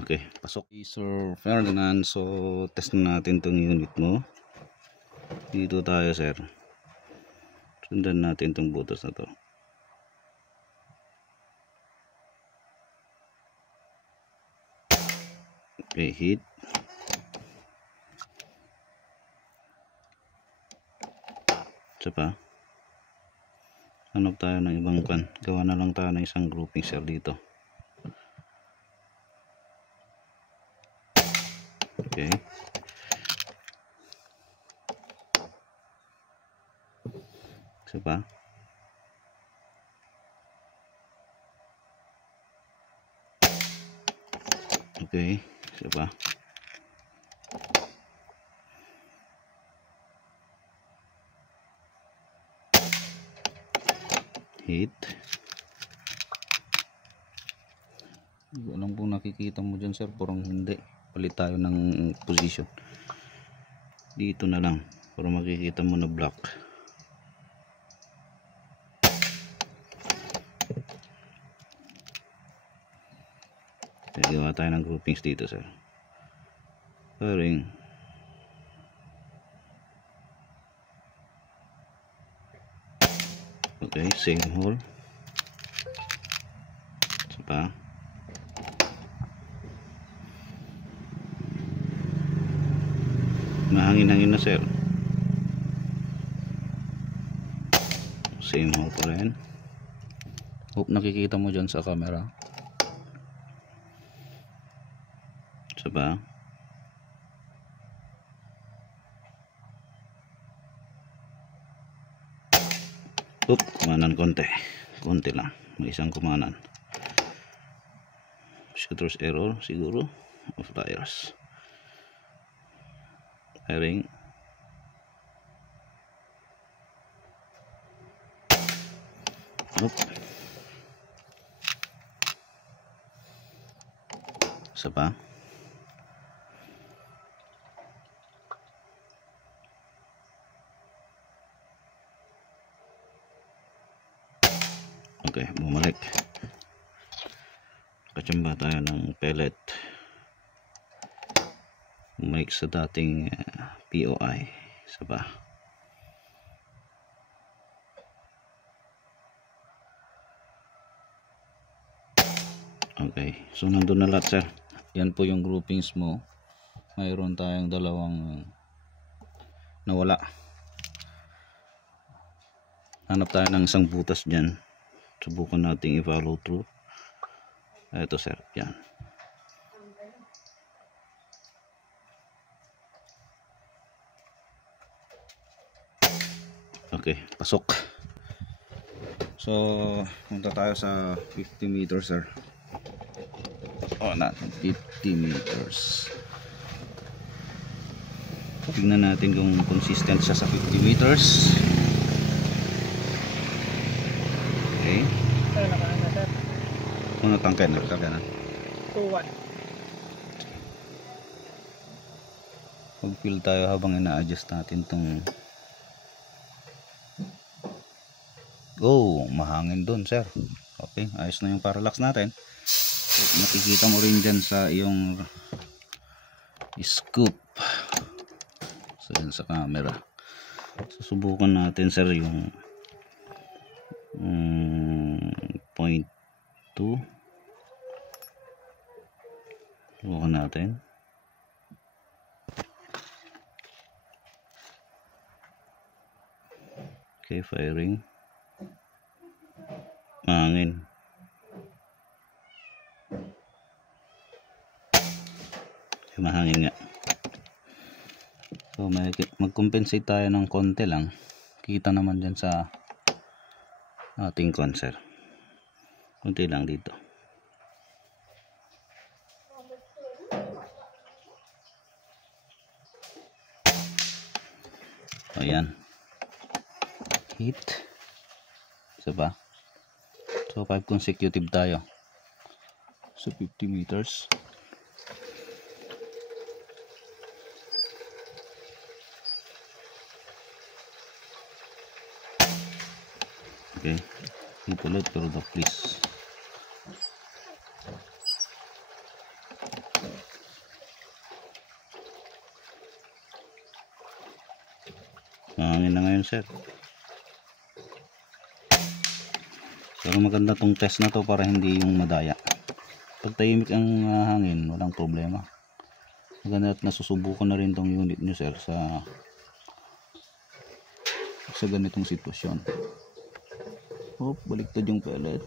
Okay, pasok. Sir Ferdinand, so test na natin tong unit mo. Dito tayo, sir. Sundan natin tong butas na to. Okay, hit. Isa pa. Hanap tayo ng ibang kan. Gawa na lang tayo ng isang grouping, sir, dito. Okay. Isa pa. Okay. Isa pa. Hit. Hindi alam kung nakikita mo dyan, sir. Parang hindi. Palit tayo ng position. Dito na lang. Para makikita mo na block. Gawa tayo ng groupings dito, sir. Firing. Okay, same hole. Isa pa. Mahangin-hangin na, sir. Same hole pa rin. Hope nakikita mo dyan sa camera. Isa pa. Kumanan konti. Konti lang. May isang kumanan. Shooter's error siguro. O flyers. Firing. Isa pa. Okay, bumalik. Kachamba tayo ng pellet. Bumalik sa dating POI. Isa pa. Okay, so nandun na lahat, sir. Yan po yung groupings mo. Mayroon tayong dalawang nawala. Hanap tayo ng isang butas dyan. Subukan nating i-follow through. Ito, sir. Yan. Okay, pasok. So, punta tayo sa 50 meters, sir. Natin 50 meters. Tingnan natin kung consistent siya sa 50 meters. Okay. Sir, nakaan na, sir. Ano tangkay na? 2-1. Mag-feel tayo habang ina-adjust natin tong. Oh, mahangin dun, sir. Okay, ayos na yung parallax natin. So, makikita mo rin dyan sa iyong scoop. So, yan sa camera. Susubukan natin, sir, yung 0.2. Subukan natin. Okay, firing. Mahangin. Mahangin nga. So mag-compensate tayo ng konti lang. Kita naman dyan sa ating concert. Konti lang dito. Ayan. Hit. Isa ba? So 5 consecutive tayo. So 50 meters. Okay. Hit ulit pero please. Mahangin na ngayon sir. Pero maganda tong test na to para hindi yung madaya. Pag tahimik ang hangin, walang problema. Maganda at nasusubukan na rin tong unit nyo sir sa ganitong sitwasyon. Baliktad yung pellet.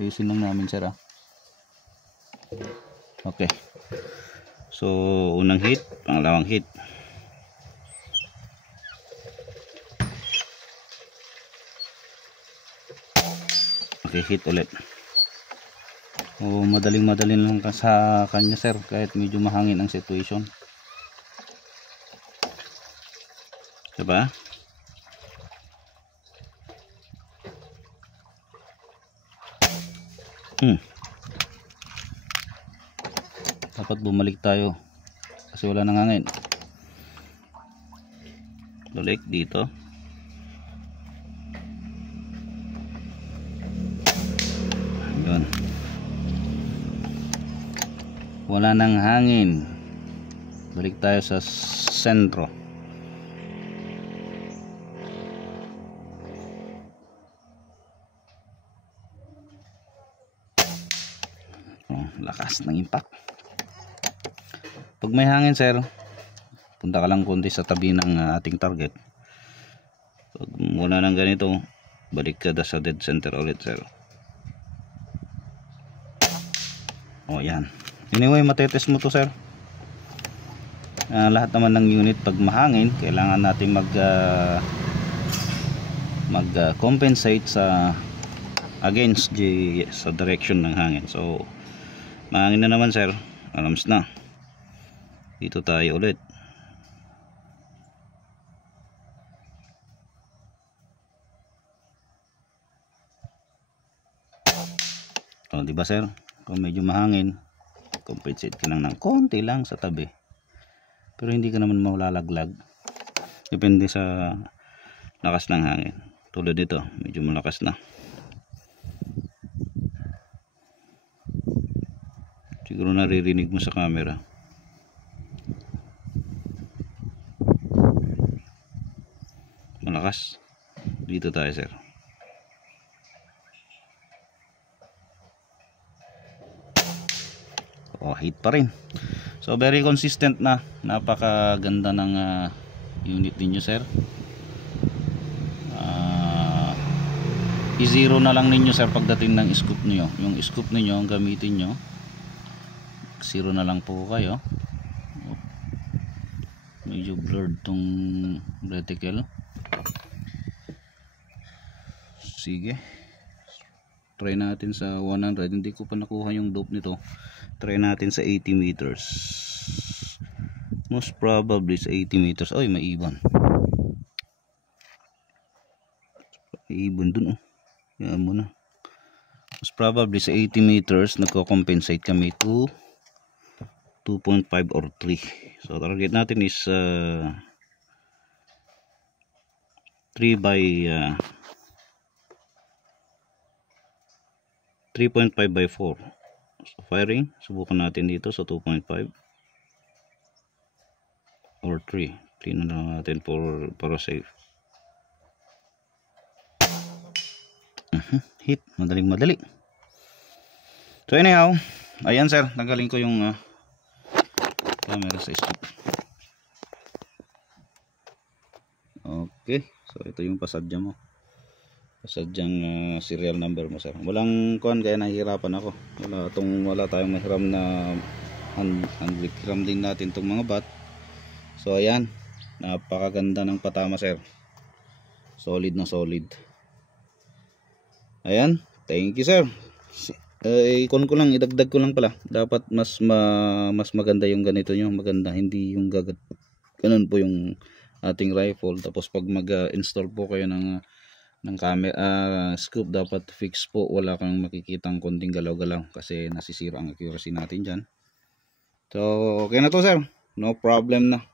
Ayusin lang namin sir ah. Okay. So unang hit, pangalawang hit. Okay, hit ulit. Madaling lang sa kanya sir kahit medyo mahangin ang situation. Diba? Dapat bumalik tayo kasi wala nang hangin. Balik dito. Yun. Wala nang hangin. Balik tayo sa sentro. Lakas ng impact. Pag may hangin sir, punta ka lang konti sa tabi ng ating target. Pag wala nang ganito, balik ka sa dead center ulit sir. Yan. Anyway, matetest mo to sir. Lahat naman ng unit pag mahangin, kailangan natin mag-compensate sa against sa direction ng hangin. So mahangin na naman sir, alams na. Dito tayo ulit. Di ba sir? Kung medyo mahangin, compensate ka lang ng konti lang sa tabi. Pero hindi ka naman maulalaglag. Depende sa lakas ng hangin. Tulad dito, medyo malakas na. Siguro naririnig mo sa camera. Malakas. Dito tayo sir. Hit pa rin. So very consistent na. Napakaganda ng unit ninyo sir. I-zero na lang ninyo sir pagdating ng scoop niyo. Yung scoop niyo ang gamitin nyo. Zero na lang po kayo. Medyo blurred tong reticle. Sige. Try natin sa 100. Hindi ko pa nakuha yung dope nito. Try natin sa 80 meters. Most probably sa 80 meters. Ay, may ibon. May ibon dun. Yan mo na. Most probably sa 80 meters nagko-compensate kami to 2.5 or 3. So target natin is 3 by 3.5 by 4. So firing, subukan natin dito sa 2.5 or 3. 3 na lang natin para safe. Hit, madali. So anyhow, ayan sir, tanggalin ko yung camera sa scoop. Okay, so ito yung pasadya mo. Pasadyang serial number mo sir. Walang kuan kaya nahihirapan ako. Wala tayong mahiram na handhiram din natin tong mga bat. So ayan, napakaganda ng patama sir. Solid na solid. Ayan, thank you sir. Ikon ko lang, idagdag ko lang pala. Dapat mas maganda yung ganito nyo. Maganda, hindi yung ganun po yung ating rifle. Tapos pag mag-install po kayo ng camera scoop, dapat fix po. Wala kang makikitang konting galaw-galaw kasi nasisira ang accuracy natin dyan. So okay na to sir, no problem na.